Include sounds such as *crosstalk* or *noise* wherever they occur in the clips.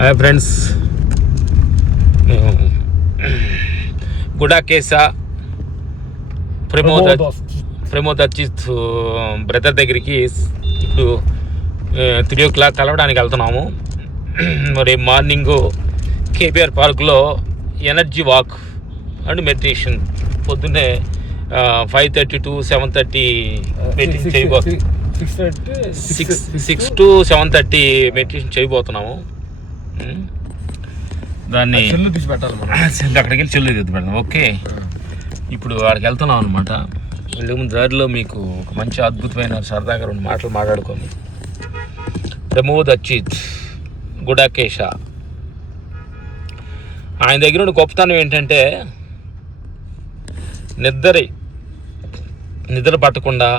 Hi friends గుడాకేసా Pramod Pramod అచ్చిత్ brother దగ్గరికి ఇప్పుడు త్రీ ఓ క్లాక్ కలవడానికి వెళ్తున్నాము. మరి మార్నింగ్ కేబిఆర్ పార్క్లో ఎనర్జీ వాక్ అండ్ మెడిటేషన్ పొద్దున్నే five thirty to seven thirty meditation చేయబో six six to seven thirty meditation చేయబోతున్నాము. దాన్ని చెల్లు తీసి పెట్టాలి చెల్లి అక్కడికి వెళ్ళి చెల్లి పెడదాం ఓకే. ఇప్పుడు అక్కడికి వెళ్తున్నాం అనమాట ముందు దారిలో మీకు ఒక మంచి అద్భుతమైన సరదాగా రెండు మాటలు మాట్లాడుకోండి. ప్రమోద్ అచ్యుత్ గుడాకేశ. ఆయన దగ్గర ఉన్న గొప్పతనం ఏంటంటే నిద్ర నిద్ర పట్టకుండా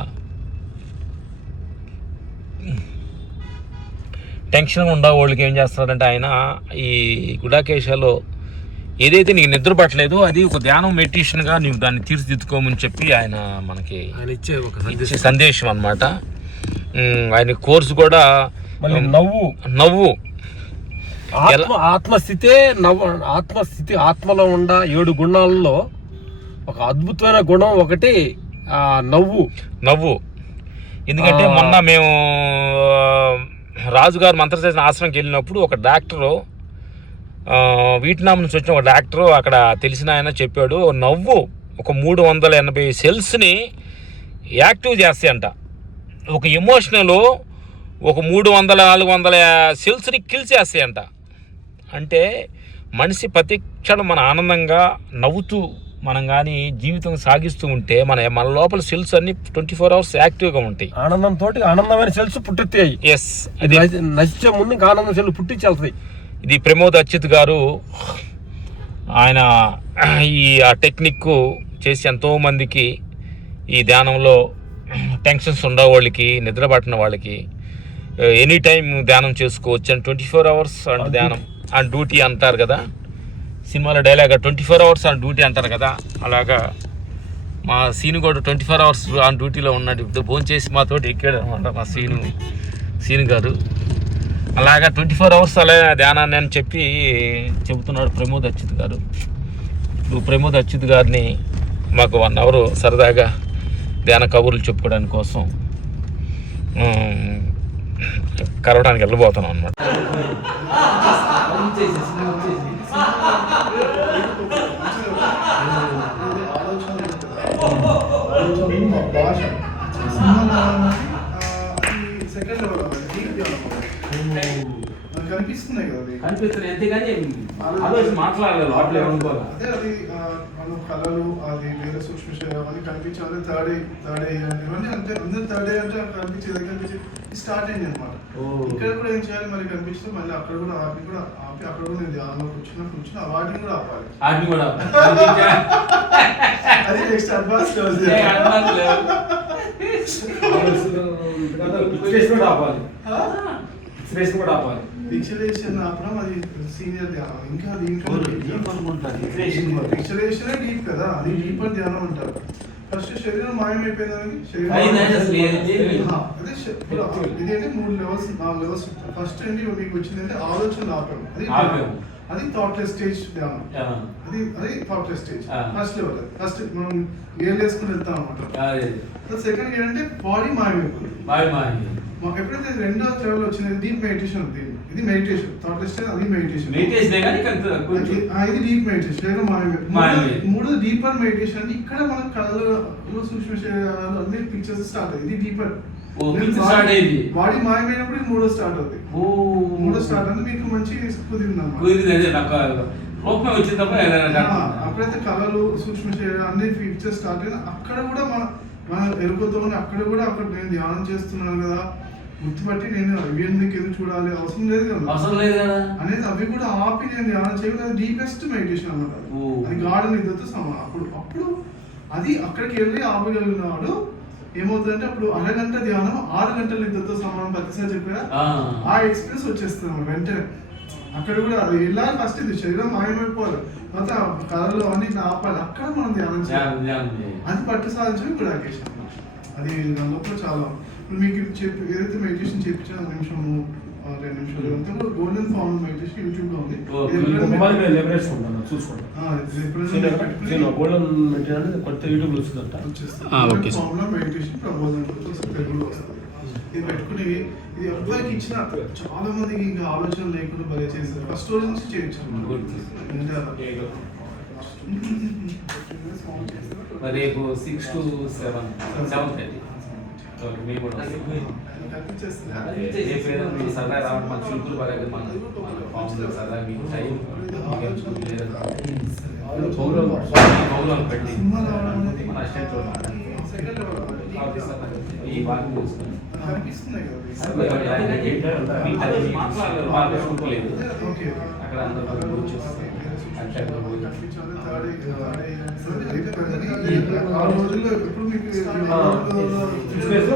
టెన్షన్ ఉండ వాళ్ళకి ఏం చేస్తారంటే ఆయన ఈ గుడాకేశాలో ఏదైతే నీకు నిద్ర పట్టలేదో అది ఒక ధ్యానం మెడిటేషన్గా నీవు దాన్ని తీర్చిదిద్దుకోమని చెప్పి ఆయన మనకి ఆయన ఇచ్చే ఒక సందేశం. అనమాట ఆయన కోర్సు కూడా నవ్వు. నవ్వు. ఆత్మ ఆత్మస్థితే నవ్వు ఆత్మస్థితి ఆత్మలో ఉండ ఏడు గుణాలలో ఒక అద్భుతమైన గుణం ఒకటి నవ్వు. నవ్వు. ఎందుకంటే. మొన్న మేము రాజుగారు మంత్రసేన ఆశ్రమంకి వెళ్ళినప్పుడు ఒక డాక్టరు వీట్నాం నుంచి వచ్చిన ఒక డాక్టరు అక్కడ తెలిసిన ఆయన చెప్పాడు నవ్వు ఒక మూడు వందల ఎనభై సెల్స్ని యాక్టివ్ చేస్తాయంట. ఒక ఎమోషనల్ ఒక మూడు వందల నాలుగు వందల సెల్స్ని కిల్ చేస్తాయంట. అంటే మనిషి ప్రతి క్షణం మన ఆనందంగా నవ్వుతూ మనం కానీ జీవితం సాగిస్తూ ఉంటే మన మన లోపల సెల్స్ అన్ని ట్వంటీ ఫోర్ అవర్స్ యాక్టివ్గా ఉంటాయి. ఆనందం తోటి ఆనందమైన సెల్స్ పుట్టెత్తాయి ఎస్ నశ- నశించే ముందు ఆనందం సెల్ పుట్టించేస్తాయి ఇది ప్రమోద్ అచ్యుత్ గారు ఆయన ఈ ఆ టెక్నిక్ చేసి ఎంతో మందికి ఈ ధ్యానంలో టెన్షన్స్ ఉండే వాళ్ళకి నిద్ర పట్టిన వాళ్ళకి ఎనీ టైం ధ్యానం చేసుకోవచ్చు. And twenty four hours and ధ్యానం అండ్ డ్యూటీ అంటారు కదా. సినిమాలో dialogue twenty four hours on duty అంటారు కదా అలాగా మా సీను కూడా ట్వంటీ ఫోర్ అవర్స్ ఆన్ డ్యూటీలో ఉన్నాడు ఇప్పుడు ఫోన్ చేసి మాతో ఎక్కాడు అనమాట మా సీను సీను గారు అలాగా ట్వంటీ ఫోర్ అవర్స్ అలా ధ్యానాన్ని అని చెప్పి చెబుతున్నాడు ప్రమోద్ అచ్యుత్ గారు ఇప్పుడు ప్రమోద్ అచ్యుత్ గారిని మాకు వన్ అవర్ సరదాగా ధ్యాన కబుర్లు చెప్పుకోవడానికి కోసం కలవడానికి వెళ్ళబోతున్నాం అనమాట కనిపిస్తున్నాయి కదా అంతేగాని ఆలోచన మాట్లాడలేదు అదే అది మన కళలు అది వేరే సూక్ష్మ అవన్నీ కనిపించాలి థర్డ్ థర్డ్ ఇవన్నీ అంతే. అందరూ థర్డ్ అంటే కనిపించేది కనిపించి స్టార్ట్ అయింది అనమాట. ఇక్కడ కూడా ఏం చేయాలి? మరి కనిపిస్తే మళ్ళీ అక్కడ కూడా ఆపి కూడా ఆపి అక్కడ కూడా నేను ధ్యానంలో కూర్చున్నా కూర్చుని ఆ వాటిని కూడా ఆపాలి. ఆడిని కూడా *laughs* అది నెక్స్ట్ అడ్వాన్స్ పిక్చరేషన్ ఆపడం అది సీనియర్ ధ్యానం. ఇంకా అది ఇంకా పిక్చరేషన్ డీప్ కదా. అది డీపర్ ధ్యానం అంటారు. ఫస్ట్ శరీరం మాయమైపోయిందని శరీరం అంటే మూడు లెవెల్స్ నాలుగు లెవెల్స్ ఫస్ట్ ఏంటి? మీకు వచ్చింది అంటే ఆలోచన ఆపడం అది. అది థాట్లెస్ స్టేజ్ ధ్యానం. అది అది thoughtless stage. First level first మనం ఏం వేసుకుని వెళ్తాం అనమాట సెకండ్ ఏంటంటే బాడీ మాయమైపోతుంది. మాకు ఎప్పుడైతే రెండో లెవెల్ వచ్చింది డీప్ మెడిటేషన్ ఉంది ఇది మెడిటేషన్ థాట్లెస్ స్టేజ్ అది మెడిటేషన్ అది- ఆ, ఇది డీప్ మెడిటేషన్ శరీరం మాయమే-. మూడు- డీపర్ మెడిటేషన్ అంటే ఇక్కడ మన కళలో సూక్ష్మ శరీరాలు అన్ని పిక్చర్స్ స్టార్ట్ అయ్యి ఇది డీపర్ ఓ, అయ్యింది. బాడీ మాయమైనప్పుడు మూడో స్టార్ట్ అవుతుంది మూడో స్టార్ట్ అంటే మీకు మంచి కుదిరింది అన్నమాట. రూపం వచ్చింది తప్ప అప్పుడైతే కళలు సూక్ష్మ శరీరం అన్ని పిక్చర్స్ స్టార్ట్ అయిన అక్కడ కూడా మన మన ఎరుకతో అక్కడ కూడా అక్కడ నేను ధ్యానం చేస్తున్నాను కదా. గుర్తుపట్టి నేను అవి ఎందుకు ఎందుకు చూడాలి? అవసరం లేదు కదా. అవసరం లేదు కదా. అనేది అవి కూడా ఆపి నేను ధ్యానం చేయడం అది డీపెస్ట్ మెడిటేషన్ అన్నమాట అది. గాఢ నిద్రతో సమానం. అప్పుడు అప్పుడు అది అక్కడికి వెళ్ళి ఆపగలిగినాడు ఏమవుతుందంటే అప్పుడు అరగంట ధ్యానం ఆరు గంటల నిద్రతో సమానం ప్రతిసారి చెప్పారా ఆ. ఎక్స్పీరియన్స్ వచ్చేస్తుంది వెంటనే. అక్కడ కూడా అది వెళ్ళాలి ఫస్ట్ ఇది. శరీరం మాయమైపోవాలి. తర్వాత కళలో అన్ని ఆపాలి. అక్కడ మనం ధ్యానం చేయాలి. అది పట్టు సాధించడం ఇప్పుడు రాకేష్ అది దాని లోపల చాలా మీకు చెప్పి ఏదైతే మెడిటేషన్ చెప్పించాను నిమిషము ఆ, రెండు నిమిషాలు. ఇదంతా కూడా గోల్డెన్ ఫార్మ్ మెడిటేషన్ యూట్యూబ్లో ఉంది. మీరు- నేను లెవరేజ్ ఉంటాను చూసుకోండి. గోల్డెన్ మెయింటైన్ అనేది కొత్త యూట్యూబ్ వచ్చేస్తుంది. Okay golden sir. ఫార్మ్లో మెడిటేషన్ ప్రబోధన తెలుగులో వస్తుంది. ఇది పెట్టుకుని ఇది ఎవరికి ఇచ్చిన చాలా మందికి ఇంకా ఆలోచన లేకుండా భలే చేశారు. ఫస్ట్ రోజు నుంచి చేయొచ్చు అంటే అలా. మరి రేపు six to seven seven thirty మేము కూడా వస్తాం. కనిపించేస్తుంది. అదే, రేపు ఏదైనా మీరు సరదా రావడం మన చుట్టూరు పడక మన మన ఫామ్స్ సరదా మీకు టైం ప్రోగ్రామ్ ప్రోగ్రామ్ పెట్టి సినిమా రావడం అనేది మన అసిస్టెంట్ సెకండ్ లెవెల్. ఈ మాట్లాడలేదు అక్కడ అందరూ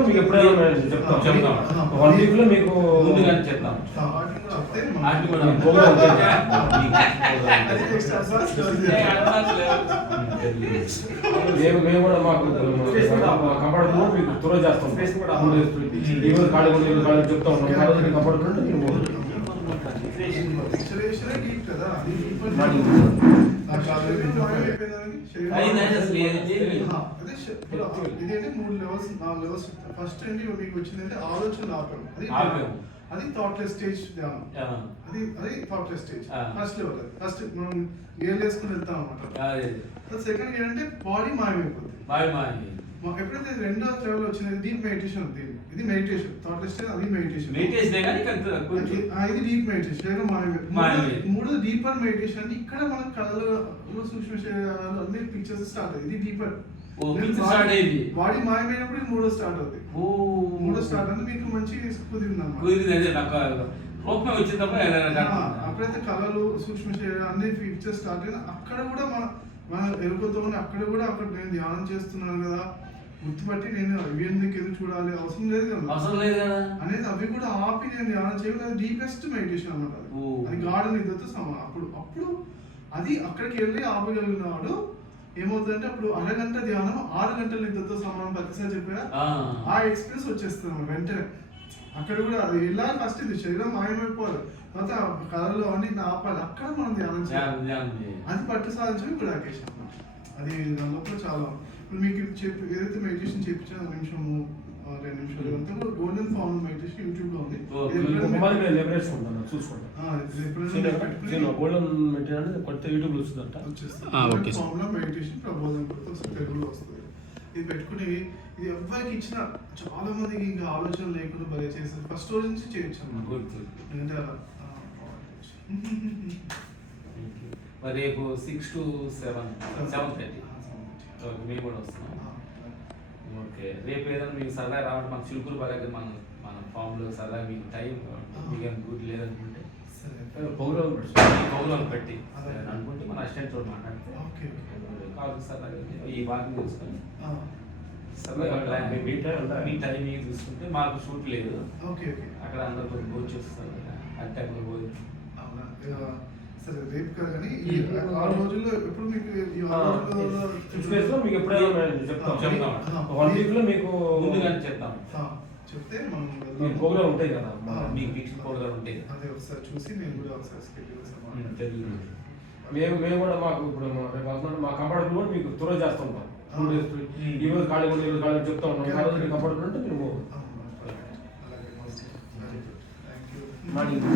మీకు ఎప్పుడైనా చెప్తాం. చెప్తాం. వన్ వీక్లో మీకు ముందుగానే చెప్తాం. మేము మేము కూడా మాకు కూడా చేస్తాం కూడా చెప్తా ఉన్నాం మీరు మూడు లెవెల్స్ నాలుగు లెవెల్స్ ఫస్ట్ ఏంటి? మీకు వచ్చిందంటే ఆలోచన ఆపడం అది థాట్లెస్ స్టేజ్. అది అది thoughtless stage. First level first మనం గేర్ వేసుకుని వెళ్తాం అనమాట. సెకండ్ ఏంటంటే బాడీ మాయమైపోతుంది. ఎప్పుడైతే రెండో లెవెల్ వచ్చింది డీప్ మెడిటేషన్ ఉంది ఇది మెడిటేషన్ థాట్లెస్ స్టేజ్ అది మెడిటేషన్ ఇది డీప్ మెడిటేషన్ లేదా మాయ- మాయ- మూడో- డీపర్ మెడిటేషన్ ఇక్కడ మన కళలో సూక్ష్మ శరీరాలు అన్ని పిక్చర్స్ స్టార్ట్ అవుతుంది ఇది డీపర్ ఓ, picture start అయ్యింది. బాడీ మాయమైనప్పుడు మూడో స్టార్ట్ అవుతుంది ఓ. మూడో స్టార్ట్ అంటే మీకు మంచి కుదిరింది కుదిరింది అదే నాకు రూపం వచ్చినప్పుడు ఆ, అప్పుడైతే కళలు సూక్ష్మ అన్ని పిక్చర్స్ స్టార్ట్ అయినా అక్కడ కూడా మన మన ఎరుకతో ఉన్న అక్కడ కూడా అక్కడ నేను ధ్యానం చేస్తున్నాను కదా. గుర్తుపట్టి నేను అవి ఎందుకు ఎదురు చూడాలి? అవసరం లేదు కదా. అవసరం లేదు కదా. అనేది అవి కూడా ఆపి నేను ధ్యానం చేయడం అది డీపెస్ట్ మెడిటేషన్ అన్నమాట అది. గాఢ నిద్రతో సమానం అప్పుడు అప్పుడు అది అక్కడికి వెళ్ళి ఆపగలిగినాడు ఏమవుతుందంటే అప్పుడు అరగంట ధ్యానం ఆరు గంటల నిద్రతో సమానం ప్రతిసారి చెప్పా ఆ. ఎక్స్పీరియన్స్ వచ్చేస్తుంది వెంటనే అక్కడ కూడా అది వెళ్ళాలి ఫస్ట్ ఇది. శరీరం మాయమైపోవాలి. తర్వాత కళలో అన్ని ఆపాలి. అక్కడ మనం ధ్యానం చేయాలి. అది పట్టు సాధించడం ఇప్పుడు రాకేష్ అది దానిలో కూడా చాలా ఇప్పుడు మీకు చెప్పి ఏదైతే మెడిటేషన్ చెప్పించాను నిమిషము రెండు నిమిషాలు కూడా గోల్డెన్ ఫార్మ్ మెడిటేషన్ యూట్యూబ్లో ఉంది. లెవరేజ్ ఉంటాను పెట్టుకుని గోల్డెన్ అనేది కొత్త యూట్యూబ్ వచ్చిందంట వచ్చేస్తుంది. ఆ, ఓకే సార్. ఫార్మ్లో మెడిటేషన్ వస్తుంది, తెలుగులో వస్తుంది. ఇది పెట్టుకుని ఇది ఎవరికి ఇచ్చిన చాలా మందికి ఇంకా ఆలోచన లేకుండా భలే చేస్తారు. ఫస్ట్ రోజు నుంచి చేయొచ్చు. ఎందుకంటే రేపు six to seven seven thirty మేము కూడా వస్తున్నాం. ఓకే. రేపు ఏదైనా మీకు సరదా రావడం మన చిలుకూరు పడక మన మన ఫామ్లో సరదా మీకు టైం మీకు గుడ్ లేదనుకుంటే సరే. ప్రోగ్రామ్ ప్రోగ్రామ్ పెట్టి అదే. అనుకుంటే మన అసిస్టెంట్ తోటి మాట్లాడితే ఓకే కాదు సరదాగా ఈ వాకింగ్ చూసుకొని మీ టైం? మీ చూసుకుంటే మాకు షూట్ లేదు. Okay okay. అక్కడ అందరు కొంచెం కోచ్ వస్తారు అంటే సరే రేపు కదా కానీ ఈ ఆ రోజుల్లో ఎప్పుడు మీకు ఈ ఆరు రోజుల్లో సిక్స్ డేస్లో మీకు ఎప్పుడైనా మేము చెప్తాం చెప్తాం. వన్ వీక్లో మీకు ముందుగానే చెప్తాం. చెప్తే మనం. ప్రోగ్రామ్ ఉంటాయి కదా. మీకు ఫిక్స్ ప్రోగ్రామ్ ఉంటాయి. అదే ఒకసారి చూసి నేను కూడా ఒకసారి స్కెడ్యూల్ తెలుగు మేము మేము కూడా మాకు ఇప్పుడు మా- రేపు వస్తున్నాం మా కంఫర్ట్ కూడా మీకు త్వరగా చేస్తుంటాం టూ. డేస్ ఈ రోజు ఖాళీ కూడా ఈ రోజు ఖాళీ చెప్తా ఉన్నాం ఆ రోజు ఉంటే మీరు థ్యాంక్ యూ మార్నింగ్